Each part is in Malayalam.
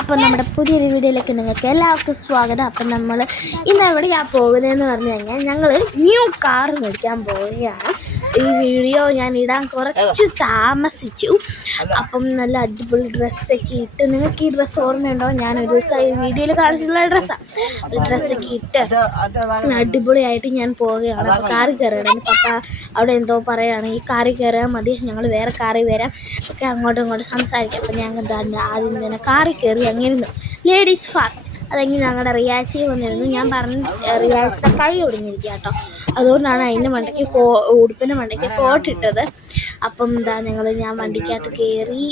അപ്പം നമ്മുടെ പുതിയൊരു വീഡിയോയിലേക്ക് നിങ്ങൾക്ക് എല്ലാവർക്കും സ്വാഗതം. അപ്പം നമ്മൾ ഇന്ന് എവിടെയാണ് പോകുന്നതെന്ന് പറഞ്ഞു കഴിഞ്ഞാൽ ഞങ്ങൾ ന്യൂ കാർ മേടിക്കാൻ പോവുകയാണ്. ഈ വീഡിയോ ഞാൻ ഇടാൻ കുറച്ച് താമസിച്ചു. അപ്പം നല്ല അടിപൊളി ഡ്രസ്സൊക്കെ ഇട്ട്, നിങ്ങൾക്ക് ഈ ഡ്രസ്സ് ഓർമ്മയുണ്ടോ? ഞാനൊരു ദിവസം ഈ വീഡിയോയിൽ കാണിച്ചിട്ടുള്ള ഡ്രസ്സാണ്. ഡ്രസ്സൊക്കെ ഇട്ട് അടിപൊളിയായിട്ട് ഞാൻ പോവുകയാണ്. അപ്പോൾ കാറിൽ കയറുകയാണ്. എൻ്റെ പപ്പ അവിടെ എന്തോ പറയുകയാണ്, ഈ കാറിൽ കയറിയാൽ മതി, ഞങ്ങൾ വേറെ കാറിൽ വരാം ഒക്കെ അങ്ങോട്ടും ഇങ്ങോട്ടും സംസാരിക്കാം. അപ്പം ഞങ്ങൾ ആദ്യം തന്നെ കാറിൽ കയറി അങ്ങിരുന്നു. Ladies fast. അതെങ്കിൽ ഞങ്ങളുടെ റിയാച്ചി വന്നിരുന്നു. ഞാൻ പറഞ്ഞു റിയാച്ചിയുടെ കൈ ഒടിഞ്ഞിരിക്കുക കേട്ടോ, അതുകൊണ്ടാണ് അതിൻ്റെ മണ്ടയ്ക്ക് ഉടുപ്പിൻ്റെ മണ്ടയ്ക്ക് കോട്ടിട്ടത്. അപ്പം ഞാൻ വണ്ടിക്കകത്ത് കയറി.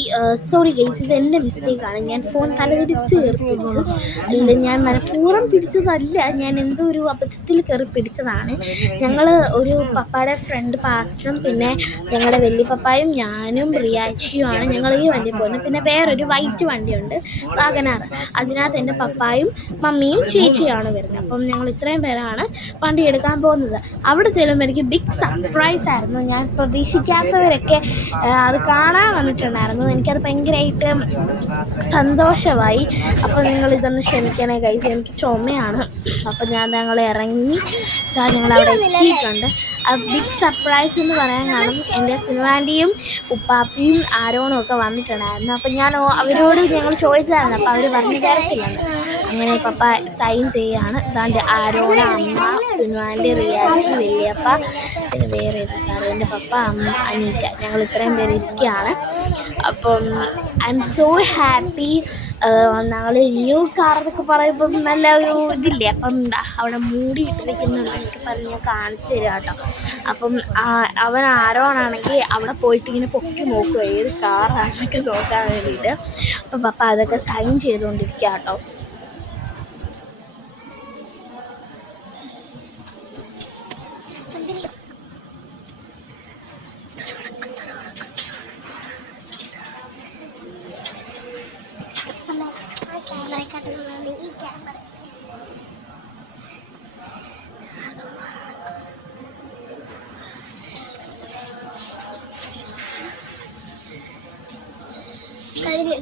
സോറി ഗൈസ്, ഇത് എൻ്റെ മിസ്റ്റേക്കാണ്. ഞാൻ ഫോൺ തലവിരിച്ച് കയറി പിടിച്ചു. അല്ല, ഞാൻ മനഃപൂർവ്വം പിടിച്ചതല്ല, ഞാൻ എന്തോ ഒരു അബദ്ധത്തിൽ കയറി പിടിച്ചതാണ്. ഞങ്ങൾ ഒരു പപ്പായുടെ ഫ്രണ്ട് പാസ്റ്ററും പിന്നെ ഞങ്ങളുടെ വലിയ പപ്പായും ഞാനും റിയാച്ചിയുമാണ് ഞങ്ങൾ ഈ വണ്ടി പോകുന്നത്. പിന്നെ വേറൊരു വൈറ്റ് വണ്ടിയുണ്ട്, വാഗനാർ. അതിനകത്ത് എൻ്റെ പപ്പായും മമ്മിയും ചേച്ചിയാണ് വരുന്നത്. അപ്പം ഞങ്ങൾ ഇത്രയും പേരാണ് വണ്ടി എടുക്കാൻ പോകുന്നത്. അവിടെ ചെല്ലുമ്പോൾ എനിക്ക് ബിഗ് സർപ്രൈസ് ആയിരുന്നു. ഞാൻ പ്രതീക്ഷിക്കാത്തവരൊക്കെ അത് കാണാൻ വന്നിട്ടുണ്ടായിരുന്നു. എനിക്കത് ഭയങ്കരമായിട്ട് സന്തോഷമായി. അപ്പോൾ നിങ്ങളിതൊന്ന് ക്ഷമിക്കണേ ഗൈസ്, എനിക്ക് ചുമയാണ്. അപ്പം ഞങ്ങൾ ഇറങ്ങി ഞങ്ങളവിടെ എത്തിയിട്ടുണ്ട്. ആ ബിഗ് സർപ്രൈസ് എന്ന് പറയാൻ കാണും എൻ്റെ സിനിമാൻ്റെയും ഉപ്പാപ്പിയും ആരോണും ഒക്കെ വന്നിട്ടുണ്ടായിരുന്നു. അപ്പം ഞാൻ അവരോട് ഞങ്ങൾ ചോദിച്ചായിരുന്നു. അപ്പോൾ അവർ പറഞ്ഞു തരത്തില്ലെന്ന്. അങ്ങനെ പപ്പ സൈൻ ചെയ്യുകയാണ്. ഇതാണ്ട് ആരോണ, അമ്മ, സിനിമാൻ്റെ, റിയാച്ചി, വലിയപ്പ, പിന്നെ വേറെ സാറ്, എൻ്റെ പപ്പ, അമ്മ, അനീറ്റ, ഞങ്ങൾ ഇത്രയും പേര് ഇരിക്കുകയാണ്. അപ്പം ഐ എം സോ ഹാപ്പി. ഞങ്ങൾ ന്യൂ കാർ എന്നൊക്കെ പറയുമ്പം നല്ല ഒരു ഇതില്ലേ. അപ്പം അവിടെ മൂടിയിട്ടിരിക്കുന്നുണ്ട് എന്നൊക്കെ പറഞ്ഞ് ഞാൻ കാണിച്ചു തരാം കേട്ടോ. അപ്പം അവൻ ആരോണാണെങ്കിൽ അവിടെ പോയിട്ട് ഇങ്ങനെ പൊക്കി നോക്കുക ഏത് കാറാണെന്നൊക്കെ നോക്കാൻ വേണ്ടിയിട്ട്. അപ്പം പപ്പ അതൊക്കെ സൈൻ ചെയ്തുകൊണ്ടിരിക്കുക കേട്ടോ.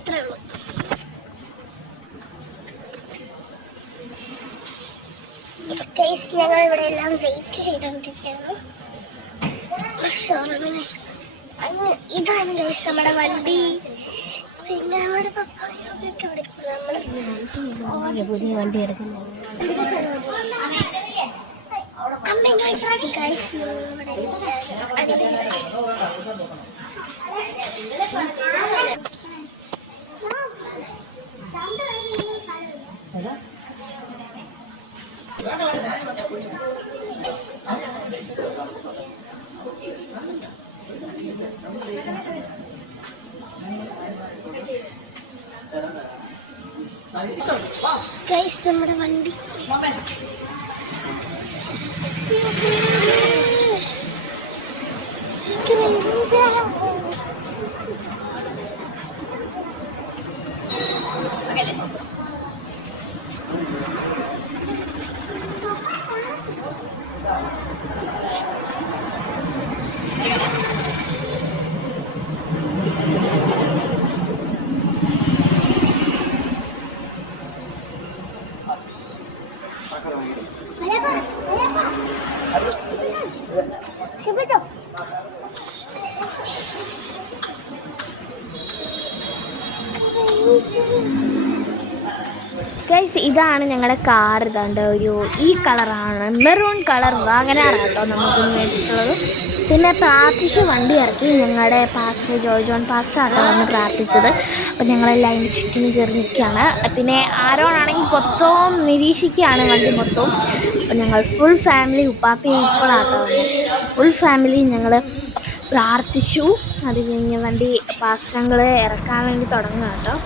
ഇത്രേ ഉള്ളൂ. ഞങ്ങൾ ഇവിടെ എല്ലാം വെയിറ്റ് ചെയ്തോണ്ടിരിക്കുകയാണ് ഷോറൂമിന്. ഇതാണ് ഗൈസ് നമ്മുടെ വണ്ടി. പിന്നെ നമ്മുടെ പപ്പായൊക്കെ ഇവിടെ നമ്മൾ പുതിയ വണ്ടി എടുക്കുന്നു. ഗൈസ് ഗൈസ് നമ്മുടെ വണ്ടി ഗൈസ് ഇതാണ് ഞങ്ങളുടെ കാർ. ഇതാണ്ട് ഈ കളറാണ്, മെറൂൺ കളർ വാഗനാർ കേട്ടോ നമുക്ക് മേടിച്ചിട്ടുള്ളത്. പിന്നെ പ്രാർത്ഥിച്ച് വണ്ടി ഇറക്കി. ഞങ്ങളുടെ പാസ്റ്റർ ജോൺ പാസ്റ്ററാണ് വന്ന് പ്രാർത്ഥിച്ചത്. അപ്പം ഞങ്ങളെല്ലാം അതിൻ്റെ ചുറ്റിന് കയറി നിൽക്കുകയാണ്. പിന്നെ ആരോണാണെങ്കിൽ മൊത്തവും നിരീക്ഷിക്കുകയാണ് വണ്ടി മൊത്തവും. അപ്പം ഞങ്ങൾ ഫുൾ ഫാമിലി, ഉപ്പാപ്പി ഇപ്പോഴാട്ടോ ഫുൾ ഫാമിലി ഞങ്ങൾ പ്രാർത്ഥിച്ചു. അത് കഴിഞ്ഞ് വണ്ടി പാസ്റ്ററുകളെ ഇറക്കാൻ വേണ്ടി തുടങ്ങുക കേട്ടോ.